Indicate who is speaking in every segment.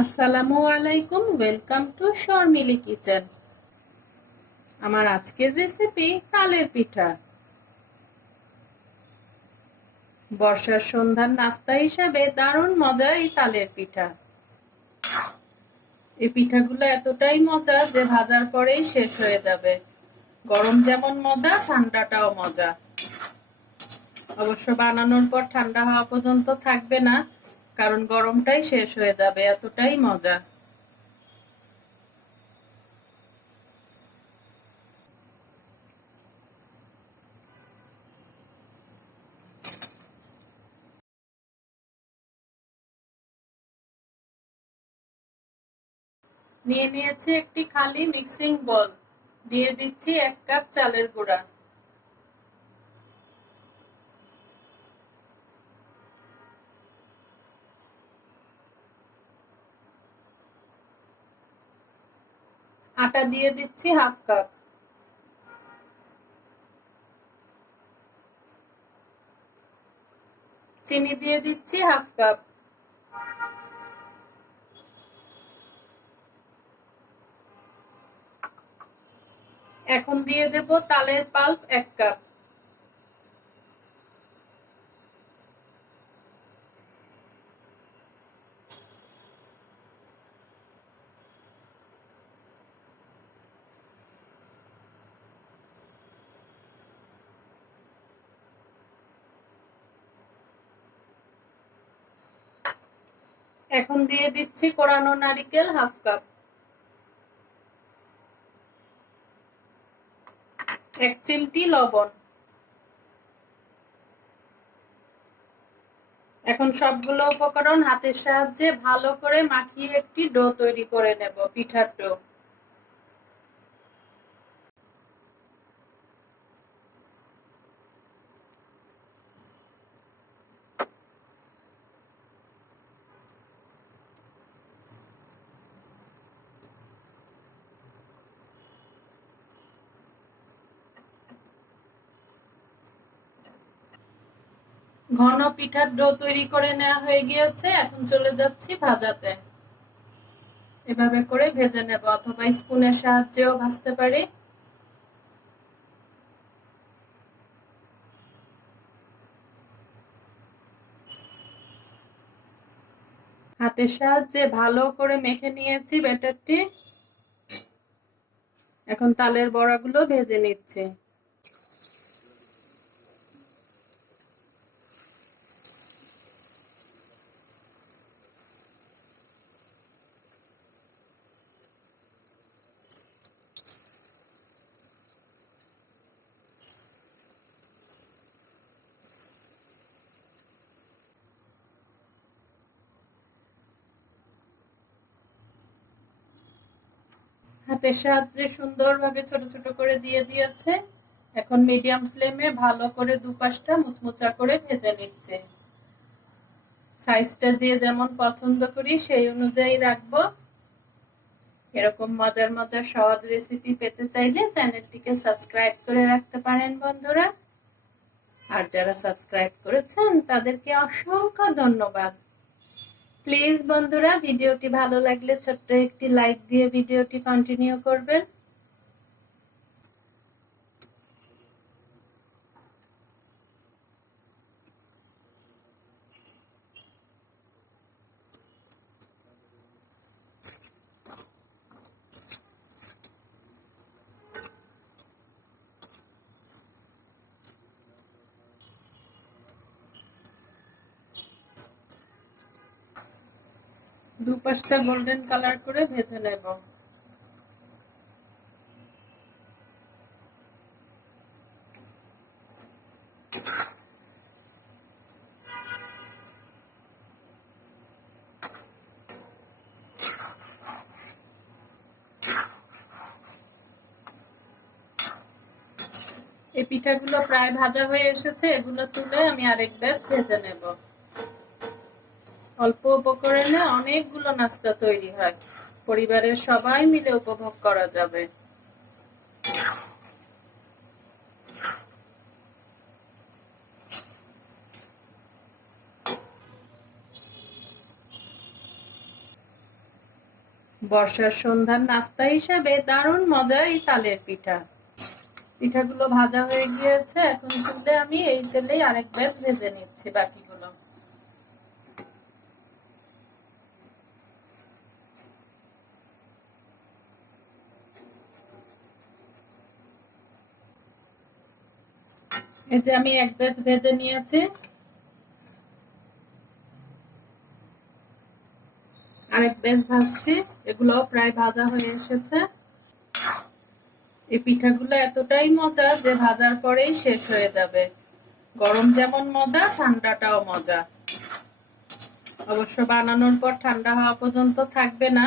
Speaker 1: আসসালামু আলাইকুম welcome to Sharmili kitchen আমার আজকের রেসিপি তালের পিঠা। বর্ষার সন্ধ্যার নাস্তা হিসাবে দারুণ মজা এই তালের পিঠা। এই পিঠাগুলো এতটাই মজা যে ভাজার পরেই শেষ হয়ে যাবে। গরম যেমন মজা, ঠান্ডাটাও মজা। অবশ্য বানানোর পর ঠান্ডা হওয়া পর্যন্ত থাকবে না। কারণ গরমটাই শেষ হয়ে যাবে, এতটাই মজা। নিয়ে নিয়েছি একটি খালি মিক্সিং বল দিয়ে দিচ্ছি এক কাপ চালের গুঁড়া। আটা দিয়ে দিচ্ছি হাফ কাপ। চিনি দিয়ে দিচ্ছি হাফ কাপ। এখন দিয়ে দেব তালের পাল্প এক কাপ। এখন দিয়ে দিচ্ছি কোরানো নারিকেল হাফ কাপ। এক চিমটি লবণ। এখন সবগুলো উপকরণ হাতের সাহায্যে ভালো করে মাখিয়ে একটি ডো তৈরি করে নেব, পিঠার ডো। ঘন পিঠার ডো তৈরি করে নেওয়া হয়ে গিয়েছে। এখন চলে যাচ্ছি ভাজাতে। এভাবে করে ভেজে নেব অথবা স্পুনের সাহায্যেও ভাজতে পারি। হাতের সাহায্যে ভালো করে মেখে নিয়েছি ব্যাটারটি। এখন তালের বড়াগুলো ভেজে নিচ্ছি। হাতের সাহায্যে সুন্দরভাবে ছোট ছোট করে দিয়ে দিয়েছে। এখন মিডিয়াম ফ্লেমে ভালো করে দুপাশটা মুচমুচা করে ভেজে নিচ্ছে। সাইজটা যে যেমন পছন্দ করি সেই অনুযায়ী রাখব। এরকম মজার মজার সহজ রেসিপি পেতে চাইলে চ্যানেলটিকে সাবস্ক্রাইব করে রাখতে পারেন বন্ধুরা। আর যারা সাবস্ক্রাইব করেছেন তাদেরকে অসংখ্য ধন্যবাদ। প্লিজ বন্ধুরা ভিডিওটি ভালো লাগলে ছোট্ট একটি লাইক দিয়ে ভিডিওটি কন্টিনিউ করবেন। দুপাশটা গোল্ডেন কালার করে ভেজে নেব। এই পিঠাগুলো প্রায় ভাজা হয়ে এসেছে, এগুলো তুলে আমি আরেক ব্যাচ ভেজে নেব। অল্প উপকরণে অনেকগুলো নাস্তা তৈরি হয়। পরিবারের সবাই মিলে উপভোগ করা যাবে। বর্ষার সন্ধ্যার নাস্তা হিসেবে দারুণ মজা এই তালের পিঠা। পিঠাগুলো ভাজা হয়ে গিয়েছে, এখন চুলে আমি এই তেলেই আরেক বেদ ভেজে নিচ্ছি বাকিগুলো। এই যে আমি এক বেদ ভেজে নিয়েছি। আরেক বেশ ভাজছি এগুলো প্রায় ভাজা হয়ে এসেছে। এই পিঠাগুলো এতটাই মজা যে ভাজার পরেই শেষ হয়ে যাবে। গরম যেমন মজা, ঠান্ডাটাও মজা। অবশ্য বানানোর পর ঠান্ডা হওয়া পর্যন্ত থাকবে না,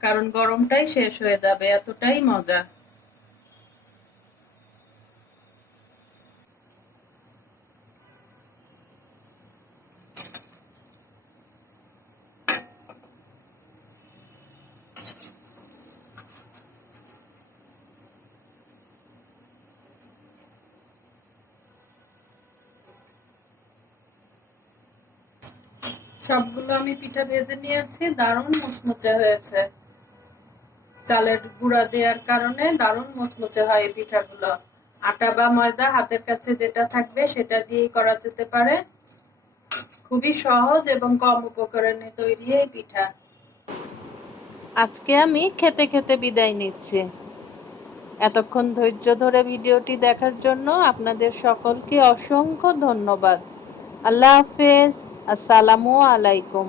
Speaker 1: কারণ গরমটাই শেষ হয়ে যাবে, এতটাই মজা। সবগুলো আমি পিঠা ভেজে নিয়েছি, দারুণ মুচমুচে হয়েছে। চালের গুঁড়া দেওয়ার কারণে দারুণ মুচমুচে হয় এই পিঠাগুলো। আটা বা ময়দা হাতের কাছে যেটা থাকবে সেটা দিয়েই করা যেতে পারে। খুবই সহজ এবং কম উপকরণে তৈরি এই পিঠা। আজকে আমি খেতে খেতে বিদায় নিচ্ছি। এতক্ষণ ধৈর্য ধরে ভিডিওটি দেখার জন্য আপনাদের সকলকে অসংখ্য ধন্যবাদ। আল্লাহ হাফেজ। আসসালামু আলাইকুম।